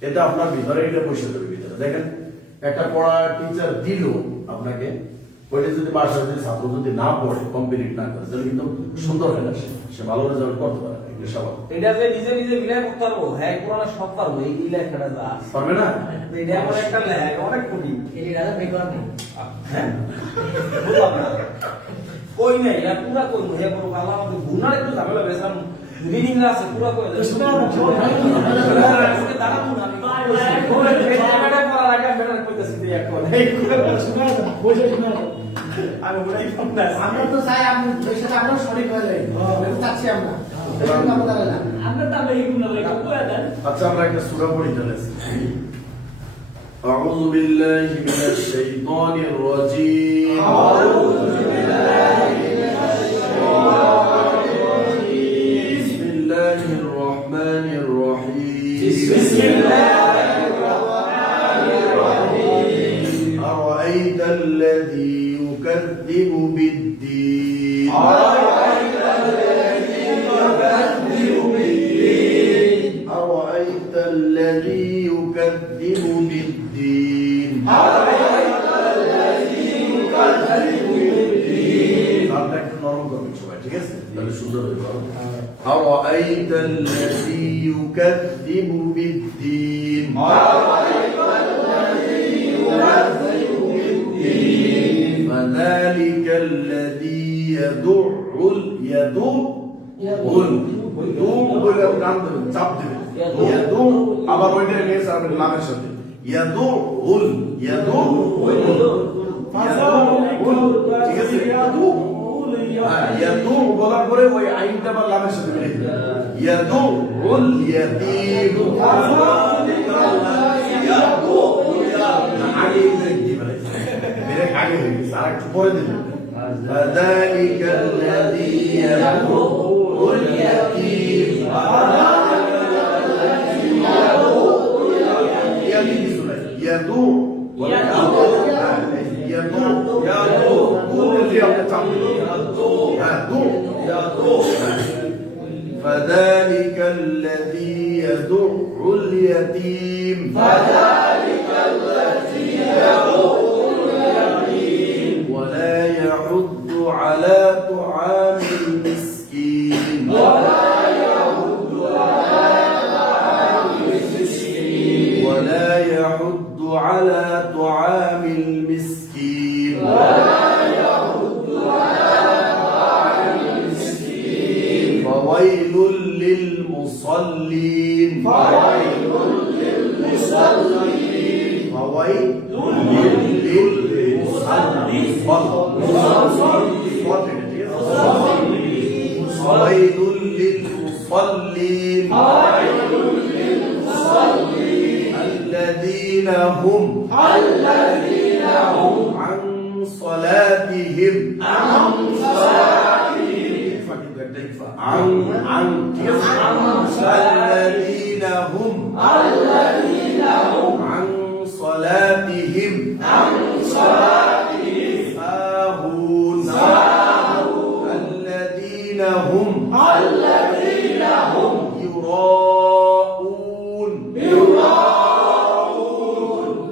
এটা আপনার ভিতরে এটা বসে যাবে ভিতরে। দেখেন একটা পড়া টিচার দিল আপনাকে, ওইটা যদি বাসায় যদি ছাত্র যদি না পড়ে, কমপ্লিট না করে, তাহলে কিন্তু সুন্দর হয় না, সে ভালো রেজাল্ট করতে পারে না, এটা স্বাভাবিক। এটা যে নিজে নিজে মিলাই করতে পারবো, হ্যাঁ কোরআনে সব পারবো, এই লেখাটা যা আছে। পারবে না? এটা আমার একটা লেখা অনেক কঠিন। এই রাজা বেকার নেই হ্যাঁ বুঝলাম না কই নাই, এটা পুরা কই নয়, পুরো আল্লাহ আমাদের গুনার একটু ঝামেলা বেসাম রিডিং আছে পুরা কই দাও। শোনা না, ওকে দাঁড়াবো না আমি, এই জায়গাটা পড়া লাগে বেটার কইতাছি যে এক কথা এই শোনা না, বসে শোনা না। আমি বলি না আমরা তো চাই আপনি ওই সাথে আমরা শরীর হয়ে যাই, চাচ্ছি আমরা আমরা তো আমরা এগুলো লেখা করে দেন। আচ্ছা আমরা একটা সূরা পড়ি তাহলে। أعوذ بالله من الشيطان الرجيم. بسم الله الرحمن الرحيم. أرأيت الذي يكذب بالدين. أرأيت الذي يكذب بالدين. তারটা একটু নরম করবেন সবাই, ঠিক আছে? তাহলে সুন্দর হয়ে যাবে। أرأيت الذي يكذب بالدين. فذلك الذي يدع বলে নাম দেবেন, চাপ দেবেন, ইয়াদু, আবার ওইটা নিয়ে যাবেন নামের সাথে, ইয়াদু ঠিক আছে? ইয়াদু বলার পরে ওই আইনটা আবার নামের সাথে মিলে দিবেন, ইয়াদু উল ইয়াতীম, আগে দিবেন, মেরে আগে হয়ে গেছে, আর একটু পরে দিবেন। فذلك الذي يدعو اليتيم. فذلك الذي يدعو اليتيم. ولا يحض على طعام المسكين. ولا يحض على মিসকিন ফাওয়াইলুল লিল মুসাল্লিন ফাওয়াইলুল লিল মুসাল্লিন ফাওয়াইলুল লিল মুসাল্লিন الذين هم عن صلاتهم الذين هم عن صلاتهم ساهون الذين هم يراءون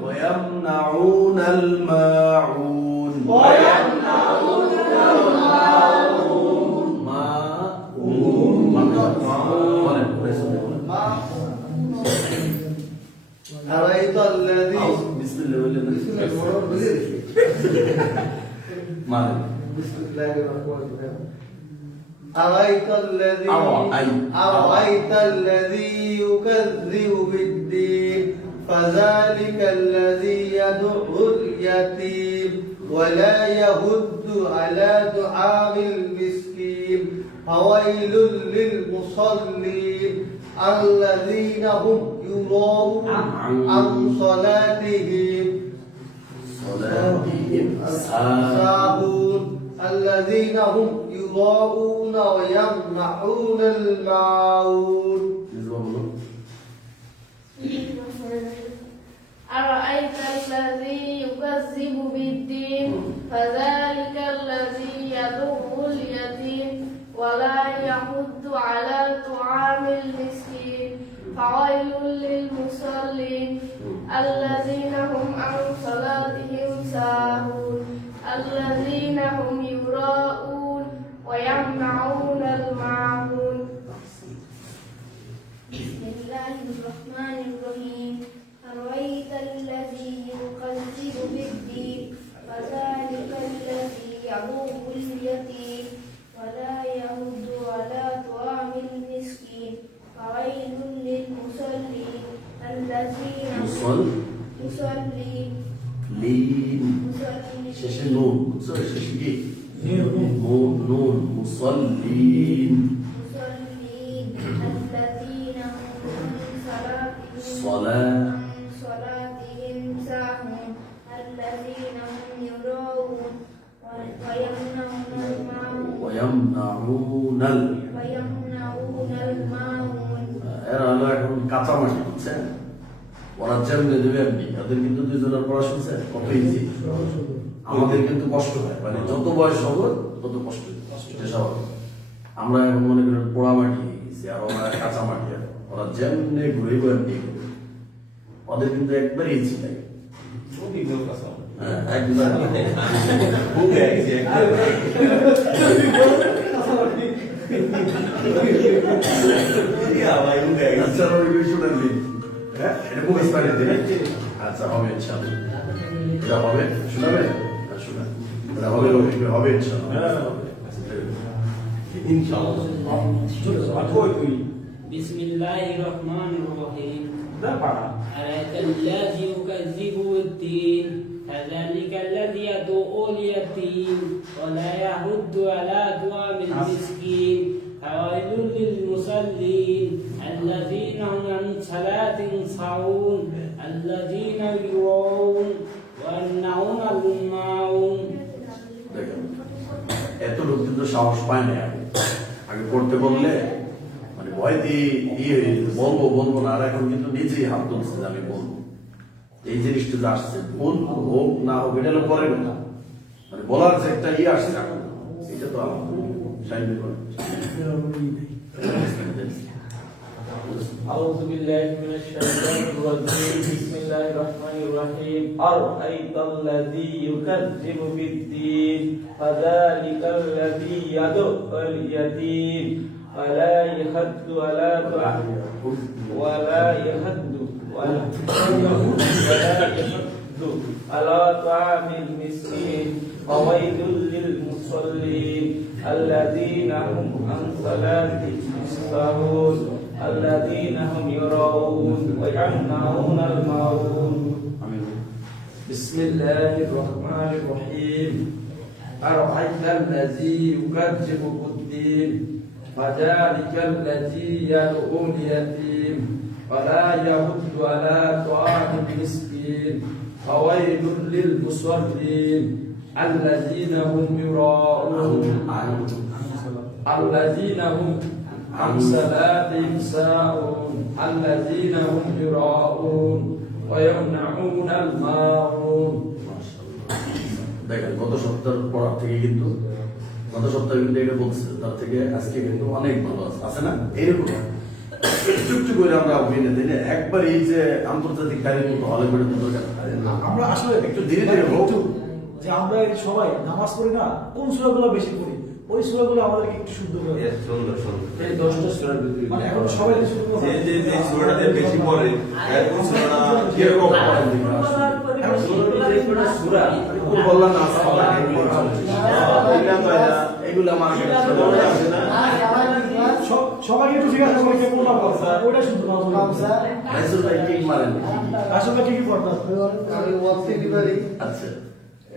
ويمنعون الماعون أرأيت الذي بسم الله بسم الله الرحمن الرحيم أرأيت الذي أرأيت الذي يكذب بالدين فذلك الذي يدعو اليتيم ولا يهد على طعام المسكين فويل للمصلين الذين هم يراءون عن صلاتهم ساهون الذين هم يراءون ويمنعون الماعون. أرأيت الذي يكذب بالدين فذلك الذي يدعو اليتيم ولا يحض على طعام المسكين فويل للمصلين الذين هم عن صلاتهم ساهون الذين هم يراءون ويمنعون الماعون. بسم الله الرحمن الرحيم. أرأيت الذي يكذب بالدين فذلك الذي يدعو اليتيم ولا يهد على طعام المسكين فويل للمصلين الذين مصلين الذين هم صلاتهم ساهون الذين هم يراءون ويمنعون الماعون. এরা হলো এখন কাঁচামাটি, বুঝছেন? ওরা যেমনি দেবে এমনি। ওদের কিন্তু দুইজনের পড়া শুনছে কত ইজি। আমাদের কিন্তু কষ্ট হয়, মানে যত বয়স হবে তত কষ্ট এটা স্বাভাবিক। আমরা এখন মনে করি পোড়া মাটি আর ওরা কাঁচা মাটি, ওরা যেমনি ঘুরে এমনি ঘুরে। ওদের কিন্তু একবারে ইজি লাগে। আচ্ছা হবে ইনশাআল্লাহ, এটা হবে, শোনাবেন? শোনা এটা হবে, হবে ইনশাআল্লাহ। بسم الله الرحمن الرحيم. أرأيت الذي يكذب بالدين فذلك الذي يدعو اليتيم ولا يحض على طعام المسكين فويل للمصلين الذين هم عن صلاتهم ساهون الذين يراءون ويمنعون الماعون. এত লোক কিন্তু সাহস পায় না, আগে করতে বললে মানে ভয় দিয়ে বলবো না, আর এখন কিন্তু নিজেই হাত তুলছে যে আমি বলবো। এই জিনিসটা যে আসছে, ভুল হোক না হোক এটা হলো পরের কথা, মানে বলার যে একটা আসছে এটা তো أعوذ بالله من الشيطان الرجيم. بسم الله الرحمن الرحيم. أرأيت الذي يكذب بالدين فذلك الذي يدعو اليتيم ولا يحض على طعام ولا يحض على طعام المسكين فويل للمصلين الذين هم عن صلاتهم ساهون الذين هم يراءون ويمنعون الماعون بسم الله الرحمن الرحيم أرأيت الذي يكذب بالدين فذلك الذي يدعو اليتيم ولا يحض على طعام المسكين فويل للمصلين الذين هم يراءون الذين هم عن صلاتهم ساهون الذين هم يراءون ويمنعون الماعون দেখেন গত সপ্তাহের পর থেকে কিন্তু গত সপ্তাহে কিন্তু এটা বলছে তার থেকে আজকে কিন্তু অনেক ভালো আছে আছে না এইরকম একটু একটু করে আমরা অভিনয় দিই না একবার এই যে আন্তর্জাতিক কারিগরি হলে করে তো দরকার আমরা আসলে একটু ধীরে ধীরে হোক একটু যে আমরা এই সবাই নামাজ পড়ি না কোন সূরাগুলো বেশি পড়ি ওই সূরাগুলো আমাদেরকে একটু শুদ্ধ করে দেয়। সুন্দর সুন্দর এই 10টা সূরার ভিতরে মানে এখন সবাই যে শুদ্ধ করে যে সূরাটা বেশি পড়ে কোন সূরাটা কিরকম পড়েন দিবেন সূরা কোন বললাম না আসলে এগুলা মার্কেটে আছে না সবাইকে একটু জিজ্ঞাসা করে কে কোনটা বলছে ওইটা শুদ্ধ না স্যার রাইসুল ভাই ঠিক মারেন আসলে কি কি পড়তা আমি ওয়াক্তে দিবারি আচ্ছা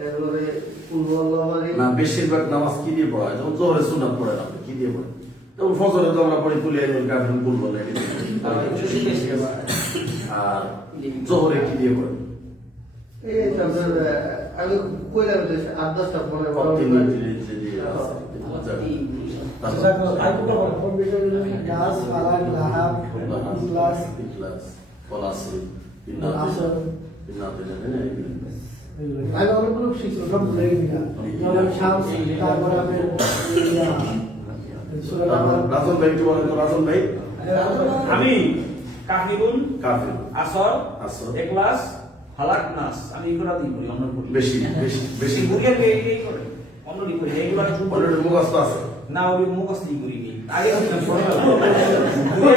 এরপরে পূর্ববাড়ি না বেশিরভাগ নামাজ কি দিয়ে পড়া হয় যেমন জোহরে সুন্নাত পড়েন আপনি কি দিয়ে পড়েন যেমন ফজরে তো আমরা পড়ি কুলিয়া কাফিরুল কুল বলে আর জোহরে কি দিয়ে পড়েন এই তারপর আমি কইলাম যে 8-10টা পরে বড় তিন মিনিট দিয়ে আইকুটা বলেন গাছ ফালাক লাহাব ইখলাস ইখলাস ফলাসি আসর ইন্নাতে আমি অনেকগুলো শিখছিলাম সব ভুলে গেছি না যেমন শামস তারপরে আমি সূরা রাজন ভাই একটু বলেন তো রাজন ভাই আমি কাফিরুন কাফির আসর আসর ইখলাস ফালাক নাস আমি এগুলা দিই করি অন্য করি বেশি বেশি বেশি বুড়িয়া এই করে অন্য দি করি এইগুলা অলরেডি মুখস্থ আছে না ওই মুখস্থ করি নি আগে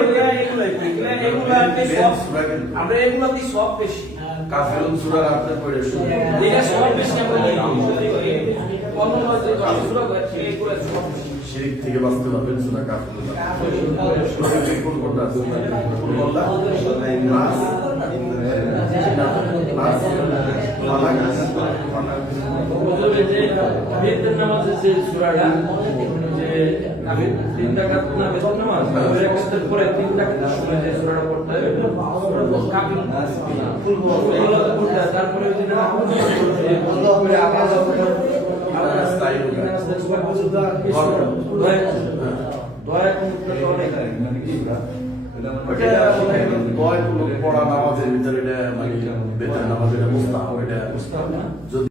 বুড়িয়া এগুলাই করি এগুলাতে সব আমরা এগুলাতে সব বেশি কাফিরুন সূরা আপনি পড়ে শুনুন এটা সব বেশি আমরা করি অন্য নয় সূরা এগুলা সব বেশি শিরিক থেকে বাঁচতে পারবেন সূরা কাফিরুন কোন কোনটা আছে কোন বললা নাস নাস বেতন নামাজে যে সূরাটা যে আমি তিন রাকাত না বেতন নামাজ ওই রাকাতের পরে তিন রাকাত সময় যে সূরাটা পড়তে হবে কাফির ফুল পড়তে তারপরে ওই যে আল্লাহ করে আওয়াজ পড়া নামাজের ভিতরে এটা মানে বেতন নামাজের মুস্তাহাব এটা যদি